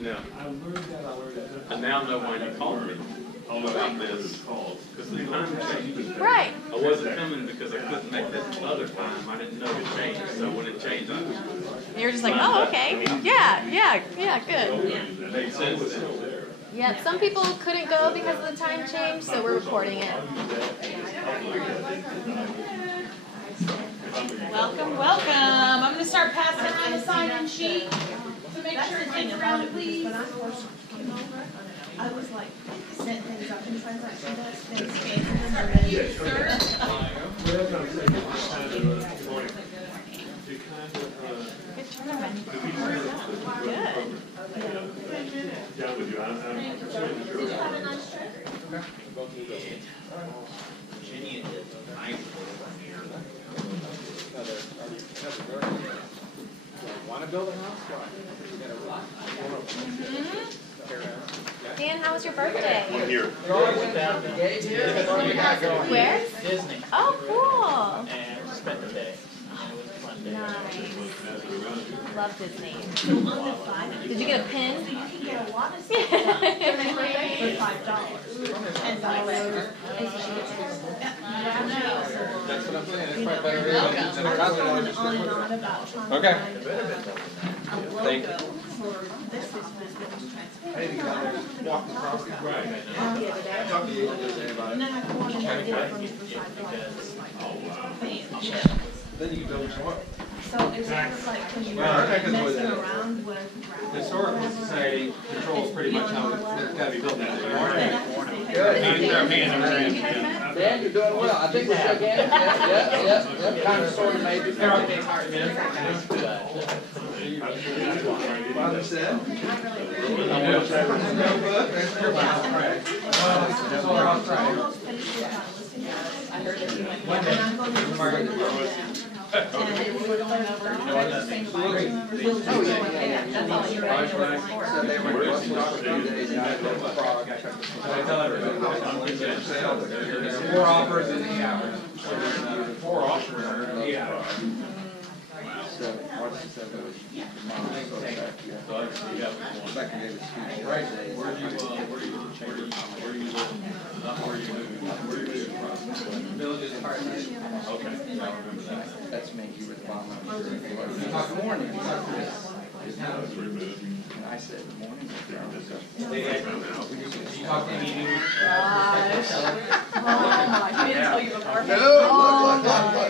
No. And now I know why you called me about this. Because the time changed. Right. I wasn't coming because I couldn't make this other time. I didn't know it changed. So when it changed, I You're just like, oh, okay. Yeah, good. it made sense. Yeah, some people couldn't go because of the time change, so we're recording it. Welcome, welcome. I'm going to start passing around the sign-in sheet to make sure it takes around, please. I was like, set things up in transaction desk, then scan Thank you, sir. Good tournament. Did you have a nice trip? Want to build a house? Dan, how was your birthday? Here. Where? Disney. Oh, cool. And spent the day. It was a fun day. Nice. Love Disney. Did you get a pin? you can get a lot of stuff for $5. And by the way, That's what I'm saying. It's probably better on and on about trying to find a logo for this business transfer. walk across the And then I go on and I did it for me for $5. Then you build some up. So it's kind of like when you're messing around with The Historical Society controls pretty much how it's got to be built now. Dan, you're doing well. I think we're shook hands. Yep. Kind of sort of maybe. Father said. I heard that you went and I'm going to So they were just talking days out of Prague. I tell everybody, there's 4 offers in 8 hours. 4 offers in 8 hours. So, what's the second day of school? Right. Where do you live? Villages and Partners. Okay. That's me. You were the bomb. Good morning. And I said, good morning. You talk to me. Gosh. Oh my, he didn't tell you before. No. Oh my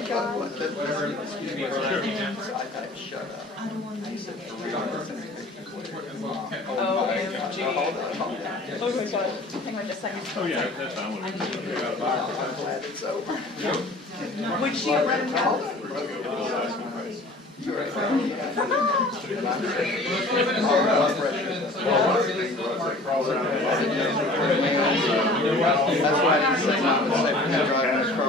God. Whatever. Excuse me. So I typed shut up. I don't want to use it. Oh my God. Hang on just a second. Oh yeah, that's fine. I'm glad it's over. Would she have let him go? That's why I didn't say nothing. Say, we're driving this car.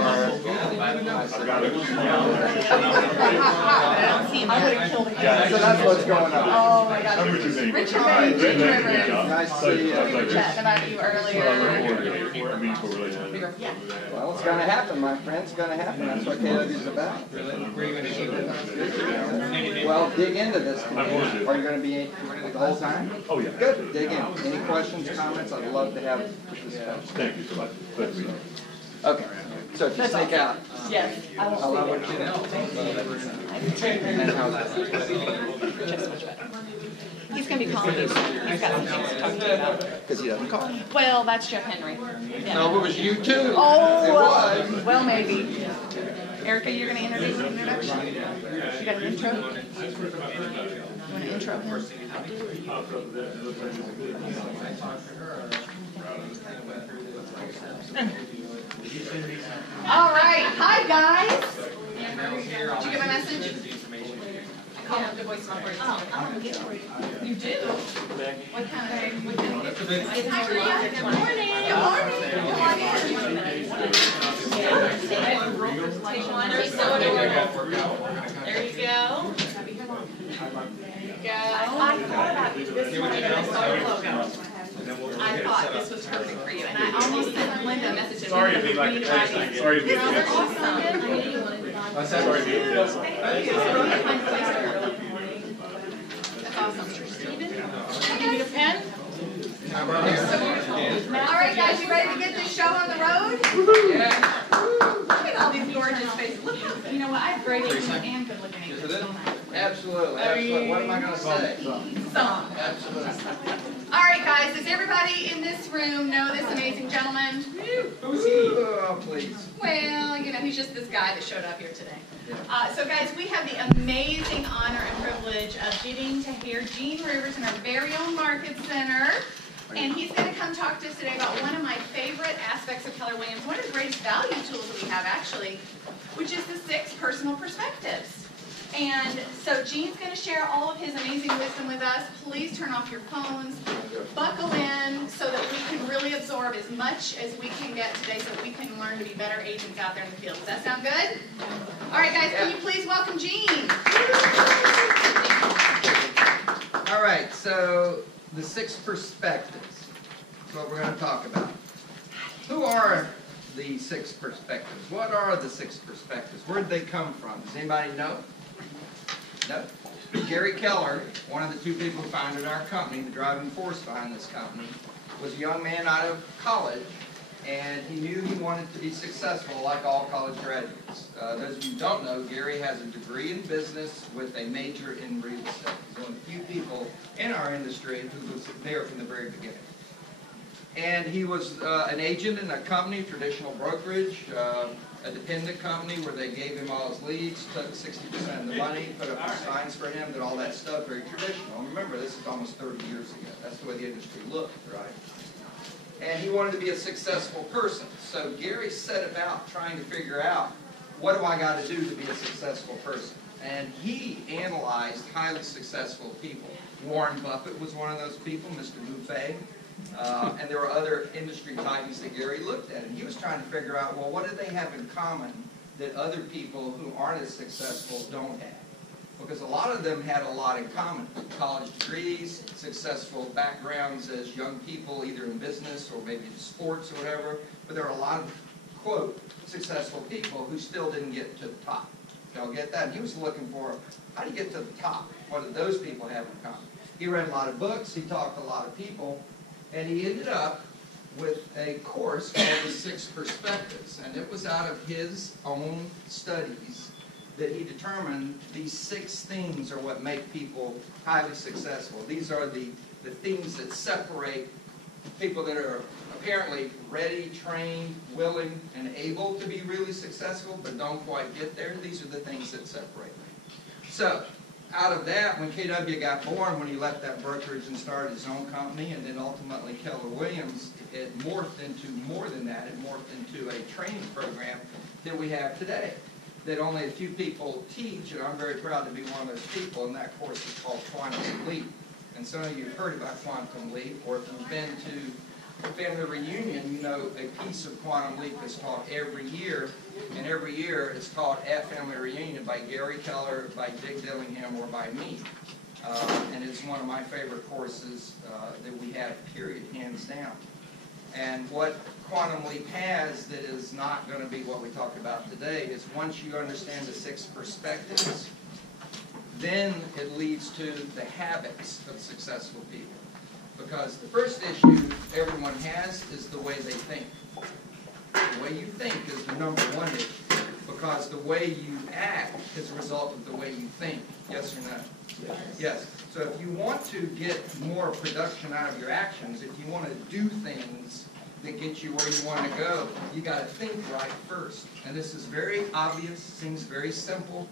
I would have killed him. So that's what's going on. Oh my God. Richard Rivers. Nice to see you. We were chatting about you earlier. Well, it's going to happen, my friend. It's going to happen. That's what KW is about. Well, dig into this. Are you going to be the whole time? Oh yeah. Good. Dig in. Any questions, comments? I'd love to have discussion. Thank you so much. Okay. So if you sneak out, Yes, I won't I'll see let you know. And how's that? He's going to be calling you soon. I've got some things to talk to you about. Because he doesn't call. Well, that's Jeff Henry. Yeah. No, it was you too. Oh, It was. well, maybe. Erica, you're going to introduce an introduction? You got an intro? You want to intro him? All right. Hi, guys. Did you get my message? Call up the voicemail for you. Oh, I'm getting ready. You do? What kind of day? Good morning. Good morning. There you go. I thought about you this morning when I saw your logo. I thought this was perfect for you, and I almost sent Linda a message. Sorry to be like a trash thing. Sorry to be This is awesome. Sorry to be That's awesome. Steven? All right, guys, you ready to get this show on the road? Yeah. Look at all these gorgeous faces. Look, you know what? I have great looking and good looking English, don't I? Absolutely, absolutely. What am I gonna say? Song. Absolutely. All right, guys, does everybody in this room know this amazing gentleman? Who's he? Oh, please. Well, you know, he's just this guy that showed up here today. Yeah. So, guys, we have the amazing honor and privilege of getting to hear Gene Rivers in our very own Market Center. And he's going to come talk to us today about one of my favorite aspects of Keller Williams, one of the greatest value tools that we have, actually, which is the 6 personal perspectives. And so Gene's going to share all of his amazing wisdom with us. Please turn off your phones. Buckle in so that we can really absorb as much as we can get today so that we can learn to be better agents out there in the field. Does that sound good? All right, guys, can you please welcome Gene? All right, so the 6 perspectives is what we're going to talk about. Who are the 6 perspectives? What are the 6 perspectives? Where did they come from? Does anybody know? No? Gary Keller, one of the 2 people who founded our company, the driving force behind this company, was a young man out of college, and he knew he wanted to be successful like all college graduates. Those of you who don't know, Gary has a degree in business with a major in real estate. He's one of the few people in our industry who was there from the very beginning. And he was an agent in a company, traditional brokerage, a dependent company where they gave him all his leads, took 60% of the money, put up signs for him, did all that stuff, very traditional. And remember, this is almost 30 years ago. That's the way the industry looked, right? And he wanted to be a successful person. So Gary set about trying to figure out, what do I got to do to be a successful person? And he analyzed highly successful people. Warren Buffett was one of those people, Mr. Buffet. And there were other industry titans that Gary looked at. And he was trying to figure out, well, what do they have in common that other people who aren't as successful don't have? Because a lot of them had a lot in common. College degrees, successful backgrounds as young people, either in business or maybe in sports or whatever. But there are a lot of, quote, successful people who still didn't get to the top. Y'all get that? And he was looking for, how do you get to the top? What do those people have in common? He read a lot of books. He talked to a lot of people. And he ended up with a course called the 6 Perspectives. And it was out of his own studies that he determined these 6 things are what make people highly successful. These are the things that separate people that are apparently ready, trained, willing, and able to be really successful, but don't quite get there. These are the things that separate them. So, out of that, when KW got born, when he left that brokerage and started his own company, and then ultimately Keller Williams, it morphed into more than that. It morphed into a training program that we have today that only a few people teach, and I'm very proud to be one of those people, and that course is called Quantum Leap. And some of you have heard about Quantum Leap, or if you've been to a family reunion, you know a piece of Quantum Leap is taught every year, and every year it's taught at family reunion by Gary Keller, by Dick Dillingham, or by me. And it's one of my favorite courses that we have, period, hands down. And what Quantum Leap has that is not going to be what we talked about today is once you understand the 6 perspectives, then it leads to the habits of successful people. Because the first issue everyone has is the way they think. The way you think is the number 1 issue. Because the way you act is a result of the way you think. Yes or no? Yes. Yes. So if you want to get more production out of your actions, if you want to do things that get you where you want to go, you got to think right first. And this is very obvious, seems very simple,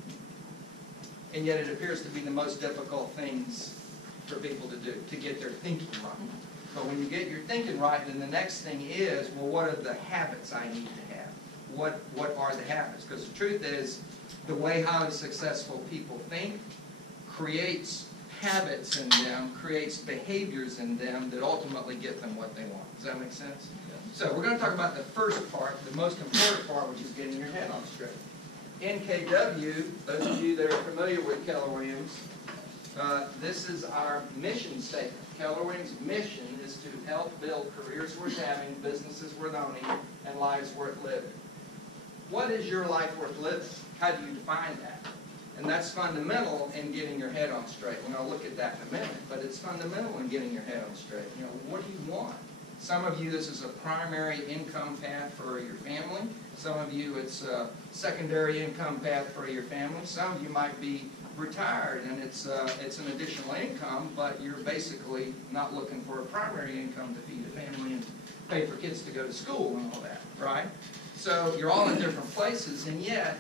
and yet it appears to be the most difficult things for people to do, to get their thinking right. But when you get your thinking right, then the next thing is, well, what are the habits I need to have? What are the habits? Because the truth is, the way highly successful people think creates habits in them, creates behaviors in them that ultimately get them what they want. Does that make sense? So we're going to talk about the first part, the most important part, which is getting your head on straight. NKW, those of you that are familiar with Keller Williams, this is our mission statement. Keller Williams' mission is to help build careers worth having, businesses worth owning, and lives worth living. What is your life worth living? How do you define that? And that's fundamental in getting your head on straight. We're going to look at that in a minute, but it's fundamental in getting your head on straight. You know, what do you want? Some of you, this is a primary income path for your family. Some of you, it's a secondary income path for your family. Some of you might be retired and it's an additional income, but you're basically not looking for a primary income to feed a family and pay for kids to go to school and all that, right? So you're all in different places, and yet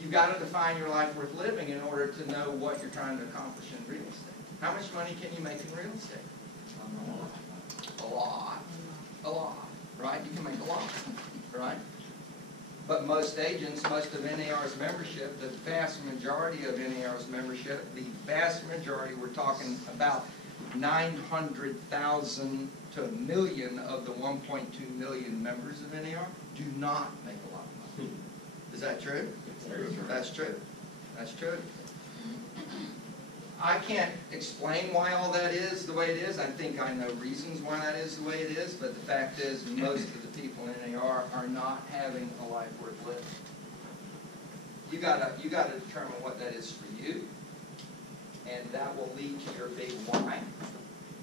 you've got to define your life worth living in order to know what you're trying to accomplish in real estate. How much money can you make in real estate? A lot. A lot. Right? You can make a lot. Right? But most agents, most of NAR's membership, the vast majority of NAR's membership, the vast majority, we're talking about 900,000 to 1 million of the 1.2 million members of NAR do not make a lot of money. Is that true? That's true. That's true. I can't explain why all that is the way it is. I think I know reasons why that is the way it is, but the fact is most of the people in NAR are not having a life worth living. You gotta determine what that is for you, and that will lead to your big why.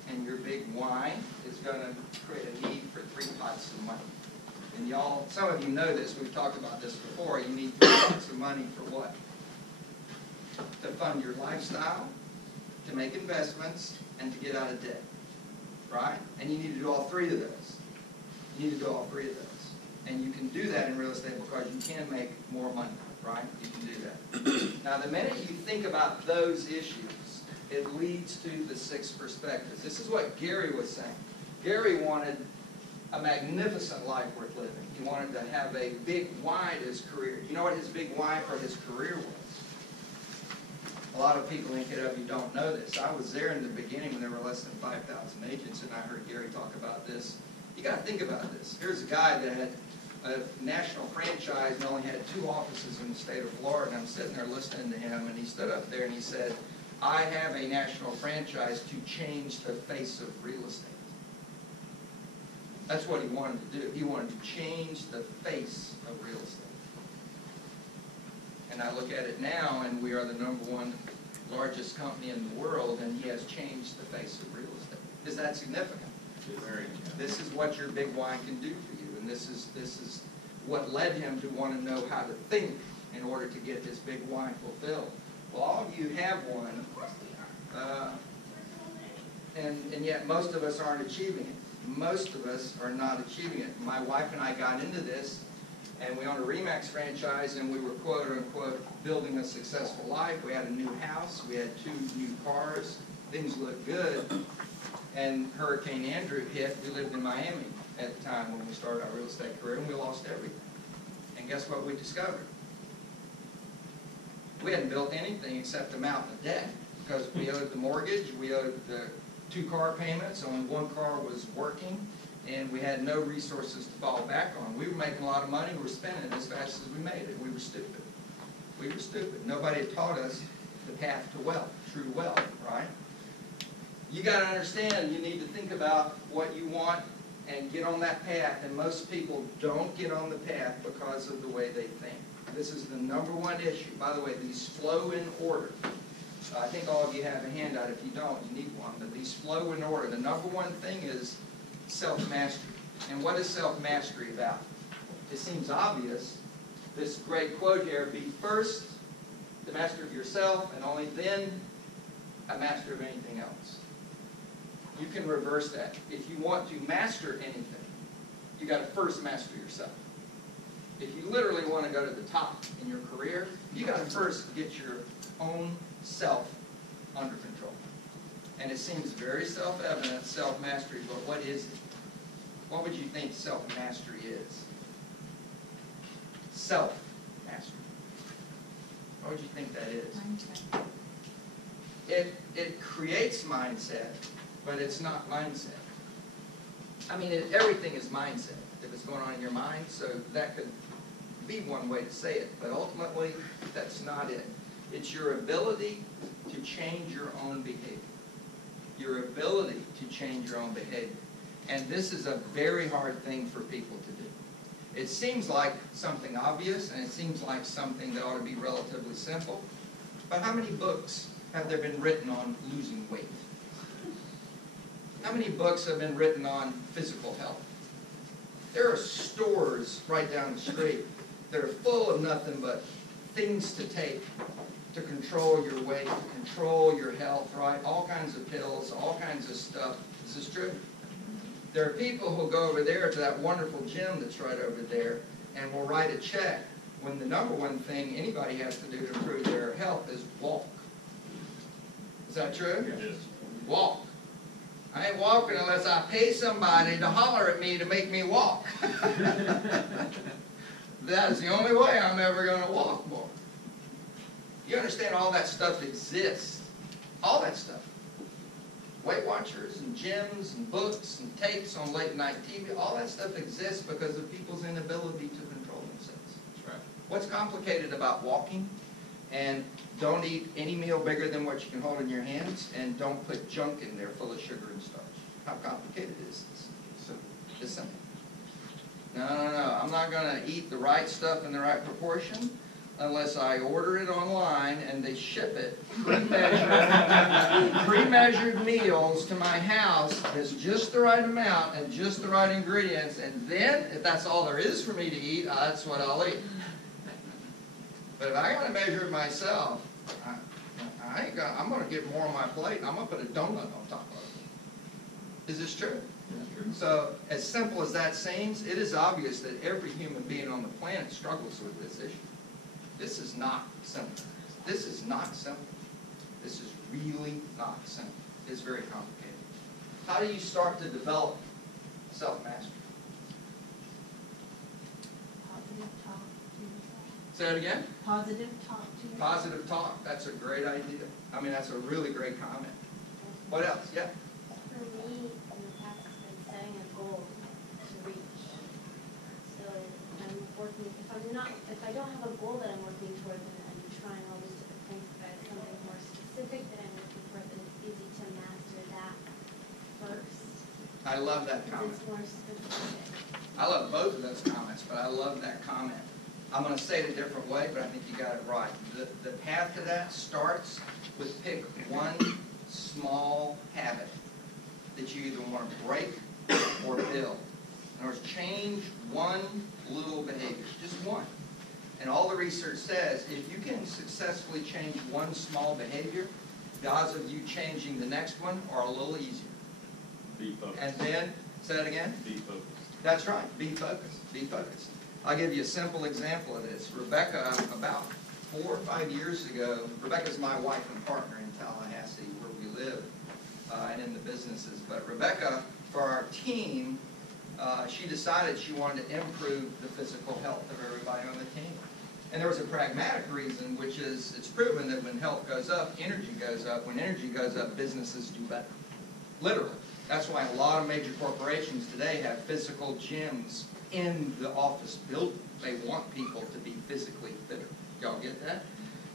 And your big why is going to create a need for 3 pots of money. And y'all, some of you know this, we've talked about this before, you need 3 pots of money for what? To fund your lifestyle, to make investments, and to get out of debt. Right? And you need to do all 3 of those. You need to do all 3 of those. And you can do that in real estate because you can make more money. Right? You can do that. Now, the minute you think about those issues, it leads to the 6 perspectives. This is what Gary was saying. Gary wanted a magnificent life worth living. He wanted to have a big why to his career. You know what his big why for his career was? A lot of people in KW don't know this. I was there in the beginning when there were less than 5,000 agents, and I heard Gary talk about this. You got to think about this. Here's a guy that had a national franchise and only had 2 offices in the state of Florida, and I'm sitting there listening to him, and he stood up there and he said, I have a national franchise to change the face of real estate. That's what he wanted to do. He wanted to change the face of real estate. And I look at it now, and we are the #1 largest company in the world, and he has changed the face of real estate. Is that significant? This is what your big why can do for you, and this is what led him to want to know how to think in order to get his big why fulfilled. Well, all of you have one, and yet most of us aren't achieving it. Most of us are not achieving it. My wife and I got into this, and we owned a RE/MAX franchise, and we were quote-unquote building a successful life. We had a new house. We had 2 new cars. Things looked good. And Hurricane Andrew hit. We lived in Miami at the time when we started our real estate career, and we lost everything. And guess what we discovered? We hadn't built anything except a mountain of debt because we owed the mortgage, we owed the 2 car payments, only 1 car was working, and we had no resources to fall back on. We were making a lot of money, we were spending it as fast as we made it. We were stupid. We were stupid. Nobody had taught us the path to wealth, true wealth, right? You got to understand, you need to think about what you want and get on that path, and most people don't get on the path because of the way they think. This is the #1 issue. By the way, these flow in order. I think all of you have a handout. If you don't, you need one. But these flow in order. The #1 thing is self-mastery. And what is self-mastery about? It seems obvious. This great quote here, be first the master of yourself, and only then a master of anything else. You can reverse that. If you want to master anything, you got to first master yourself. If you literally want to go to the top in your career, you got to first get your own self under control. And it seems very self-evident, self-mastery, but what is it? What would you think self-mastery is? Self-mastery. What would you think that is? Mindset. It creates mindset, but it's not mindset. I mean, everything is mindset if it's going on in your mind, so that could be one way to say it, but ultimately, that's not it. It's your ability to change your own behavior. Your ability to change your own behavior. And this is a very hard thing for people to do. It seems like something obvious, and it seems like something that ought to be relatively simple. But how many books have there been written on losing weight? How many books have been written on physical health? There are stores right down the street that are full of nothing but things to take to control your weight, to control your health, right? All kinds of pills, all kinds of stuff. This is true. There are people who go over there to that wonderful gym that's right over there and will write a check when the number one thing anybody has to do to improve their health is walk. Is that true? Yes. Walk. I ain't walking unless I pay somebody to holler at me to make me walk. That is the only way I'm ever going to walk more. You understand all that stuff exists. All that stuff. Weight Watchers and gyms and books and tapes on late night TV, all that stuff exists because of people's inability to control themselves. That's right. What's complicated about walking? And don't eat any meal bigger than what you can hold in your hands, and don't put junk in there full of sugar and starch. How complicated is this? It's simple. No. I'm not going to eat the right stuff in the right proportion unless I order it online and they ship it pre-measured meals to my house that's just the right amount and just the right ingredients, and then if that's all there is for me to eat, that's what I'll eat. But if I got to measure it myself, I'm going to get more on my plate and I'm going to put a donut on top of it. Is this true? That's true. So as simple as that seems, it is obvious that every human being on the planet struggles with this issue. This is not simple. This is not simple. This is really not simple. It's very complicated. How do you start to develop self-mastery? Positive talk to yourself. Say that again? Positive talk to yourself. Positive talk. That's a great idea. I mean, that's a really great comment. What else? Yeah? For me, in the past, it's been setting a goal to reach. So I'm working, if I don't have a goal that I'm working toward, then I'm trying all these different things. If I have something more specific that I'm working for, then it's easy to master that first. I love that Because comment. it's more specific. I love both of those comments, but I love that comment. I'm going to say it a different way, but I think you got it right. The path to that starts with pick one small habit that you either want to break or build. In other words, change one little behavior, just one. And all the research says, if you can successfully change one small behavior, the odds of you changing the next one are a little easier. Be focused. And then, say that again? Be focused. That's right. Be focused. Be focused. I'll give you a simple example of this. Rebecca, about 4 or 5 years ago, Rebecca's my wife and partner in Tallahassee, where we live, and in the businesses. But Rebecca, for our team, she decided she wanted to improve the physical health of everybody on the team. And there was a pragmatic reason, which is it's proven that when health goes up, energy goes up. When energy goes up, businesses do better. Literally. That's why a lot of major corporations today have physical gyms in the office building. They want people to be physically fitter. Y'all get that?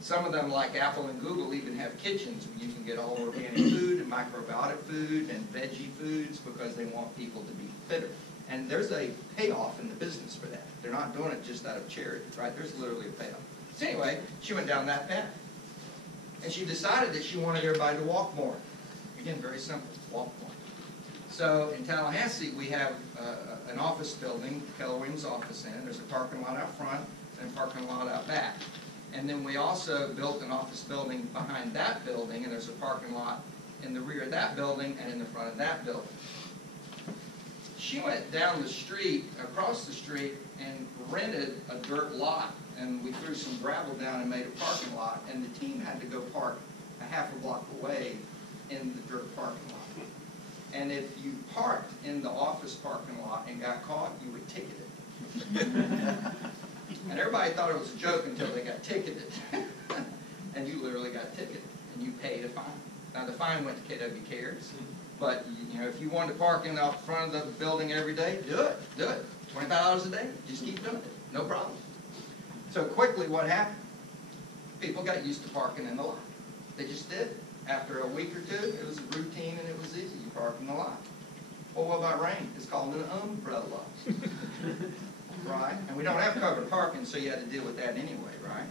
Some of them, like Apple and Google, even have kitchens where you can get all organic food and microbiotic food and veggie foods because they want people to be fitter. And there's a payoff in the business for that. They're not doing it just out of charity, right? There's literally a payoff. So anyway, she went down that path. And she decided that she wanted everybody to walk more. Again, very simple, walk more. So in Tallahassee, we have an office building, Keller Williams office in. There's a parking lot out front and a parking lot out back. And then we also built an office building behind that building, and there's a parking lot in the rear of that building and in the front of that building. She went down the street, across the street, and rented a dirt lot. And we threw some gravel down and made a parking lot. And the team had to go park a half a block away in the dirt parking lot. And if you parked in the office parking lot and got caught, you were ticketed. And everybody thought it was a joke until they got ticketed. And you literally got ticketed, and you paid a fine. Now, the fine went to KW Cares, but you know, if you wanted to park in the front of the building every day, do it, do it. $25 a day, just keep doing it, no problem. So quickly, what happened? People got used to parking in the lot. They just did. After a week or two, it was a routine and it was easy. You park in the lot. Well, what about rain? It's called an umbrella. right? And we don't have covered parking, so you had to deal with that anyway, right?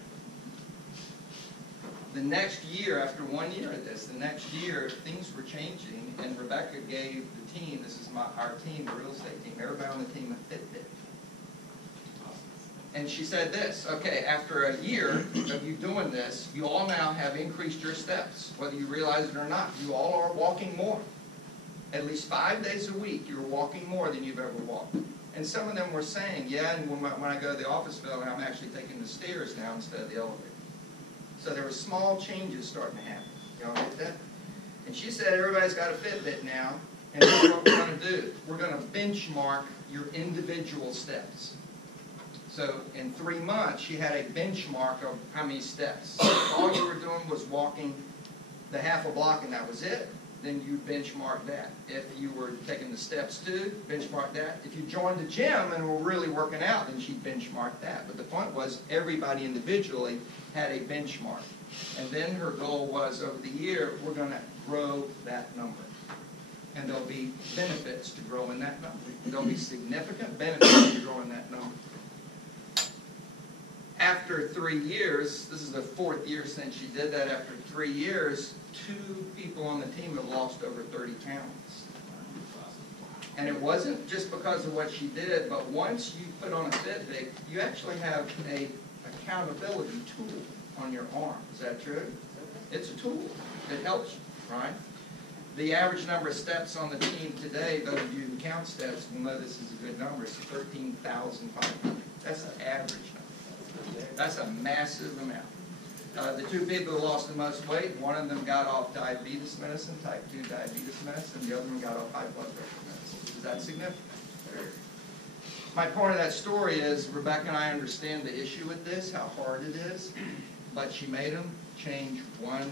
The next year, after 1 year of this, the next year, things were changing, and Rebecca gave the team, this is our team, the real estate team, everybody on the team a Fitbit. And she said this, okay, after a year of you doing this, you all now have increased your steps, whether you realize it or not. You all are walking more. At least 5 days a week, you're walking more than you've ever walked. And some of them were saying, yeah, and when I go to the office building, I'm actually taking the stairs now instead of the elevator. So there were small changes starting to happen. Y'all get that? And she said, everybody's got a Fitbit now, and here's what we're going to do. We're going to benchmark your individual steps. So in 3 months, she had a benchmark of how many steps. All you were doing was walking the half a block, and that was it. Then you benchmark that. If you were taking the steps too, benchmark that. If you joined the gym and were really working out, then she benchmarked that. But the point was, everybody individually had a benchmark. And then her goal was, over the year, we're going to grow that number. And there'll be benefits to growing that number. There'll be significant benefits to growing that number. After 3 years, this is the 4th year since she did that, after 3 years, 2 people on the team have lost over 30 pounds. And it wasn't just because of what she did, but once you put on a Fitbit, you actually have a accountability tool on your arm. Is that true? It's a tool. It helps you, right? The average number of steps on the team today, those of you who count steps will know this is a good number, it's 13,500. That's the average number. That's a massive amount. The 2 people who lost the most weight, one of them got off diabetes medicine, type 2 diabetes medicine, the other one got off high blood pressure medicine. Is that significant? My point of that story is, Rebecca and I understand the issue with this, how hard it is, but she made them change one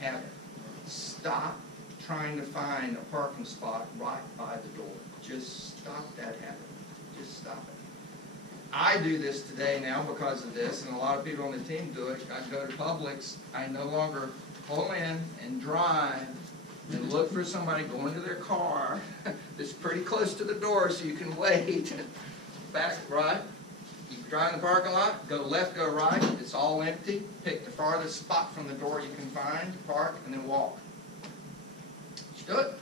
habit. Stop trying to find a parking spot right by the door. Just stop that habit. Just stop it. I do this today now because of this, and a lot of people on the team do it. I go to Publix. I no longer pull in and drive and look for somebody going to their car that's pretty close to the door so you can wait. Back, right? You drive in the parking lot, go left, go right. It's all empty. Pick the farthest spot from the door you can find, park, and then walk. Just do it.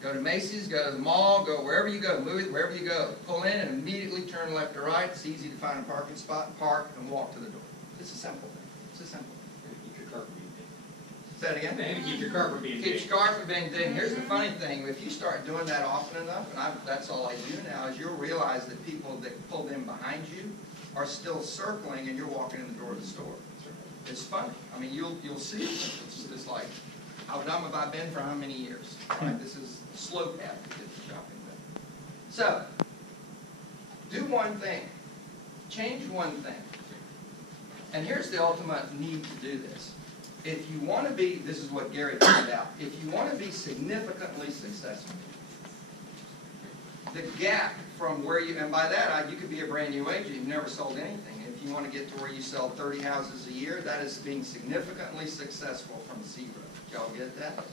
Go to Macy's, go to the mall, go wherever you go, move it wherever you go. Pull in and immediately turn left or right. It's easy to find a parking spot, park, and walk to the door. It's a simple thing. It's a simple thing. Keep your car from being dinged. Say that again? And keep your car from being Keep dinged. your car from being dinged. Here's the funny thing. If you start doing that often enough, and that's all I do now, is you'll realize that people that pulled in behind you are still circling and you're walking in the door of the store. It's funny. I mean, you'll see. It's like, how dumb have I been for how many years? Right? This is a slow path to get to shopping with. So, do one thing. Change one thing. And here's the ultimate need to do this. If you want to be, this is what Gary found out, if you want to be significantly successful, the gap from where you, and by that, you could be a brand new agent, you've never sold anything. If you want to get to where you sell 30 houses a year, that is being significantly successful from 0. Y'all get that?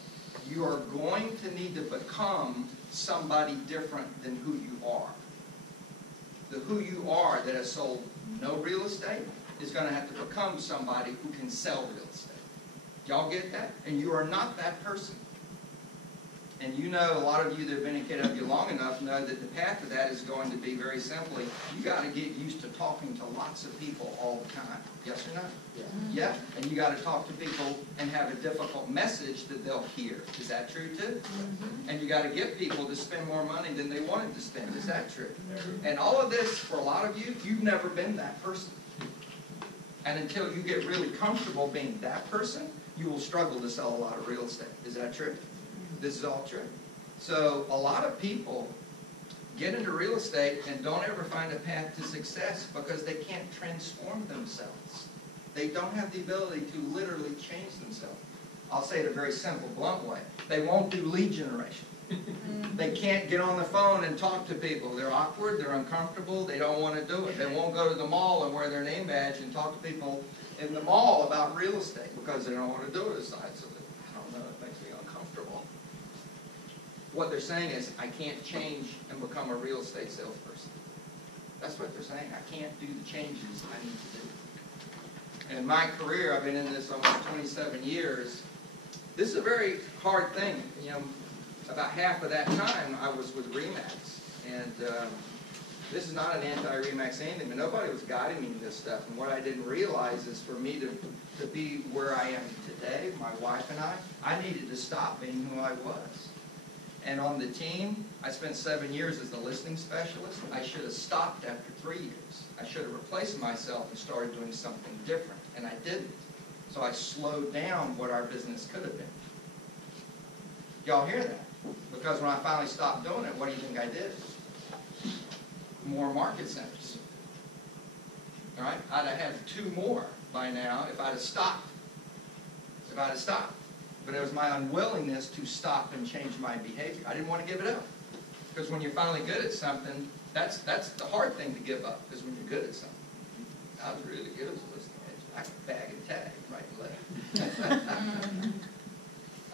You are going to need to become somebody different than who you are. The who you are that has sold no real estate is going to have to become somebody who can sell real estate. Y'all get that? And you are not that person. And you know, a lot of you that have been in KW long enough know that the path to that is going to be very simply, you got to get used to talking to lots of people all the time. Yes or no? Yeah. Yeah? And you got to talk to people and have a difficult message that they'll hear. Is that true too? Mm-hmm. And you got to get people to spend more money than they wanted to spend. Is that true? Mm-hmm. And all of this, for a lot of you, you've never been that person. And until you get really comfortable being that person, you will struggle to sell a lot of real estate. Is that true? This is all true. So a lot of people get into real estate and don't ever find a path to success because they can't transform themselves. They don't have the ability to literally change themselves. I'll say it a very simple, blunt way. They won't do lead generation. They can't get on the phone and talk to people. They're awkward, they're uncomfortable, they don't want to do it. They won't go to the mall and wear their name badge and talk to people in the mall about real estate because they don't want to do it aside. So I don't know, it makes me uncomfortable. What they're saying is, I can't change and become a real estate salesperson. That's what they're saying. I can't do the changes I need to do. In my career, I've been in this almost 27 years. This is a very hard thing. You know, about half of that time I was with RE/MAX, and this is not an anti-RE/MAX anything, but nobody was guiding me in this stuff. And what I didn't realize is for me to be where I am today, my wife and I needed to stop being who I was. And on the team, I spent 7 years as the listing specialist. I should have stopped after 3 years. I should have replaced myself and started doing something different, and I didn't. So I slowed down what our business could have been. Y'all hear that? Because when I finally stopped doing it, what do you think I did? More market centers. All right? I'd have had 2 more by now if I'd have stopped. If I'd have stopped. But it was my unwillingness to stop and change my behavior. I didn't want to give it up. Because when you're finally good at something, that's the hard thing to give up. Because when you're good at something, I was really good as a listing agent. I could bag and tag right and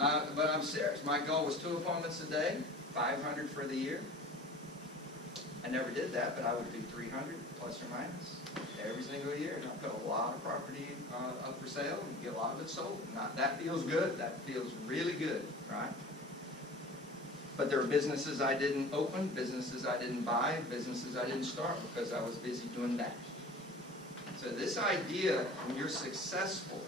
left. But I'm serious. My goal was 2 appointments a day, 500 for the year. I never did that, but I would do 300 plus or minus every single year. And I put a lot of property up for sale and get a lot of it sold. That feels good. That feels really good, right? But there are businesses I didn't open, businesses I didn't buy, businesses I didn't start because I was busy doing that. So this idea, when you're successful,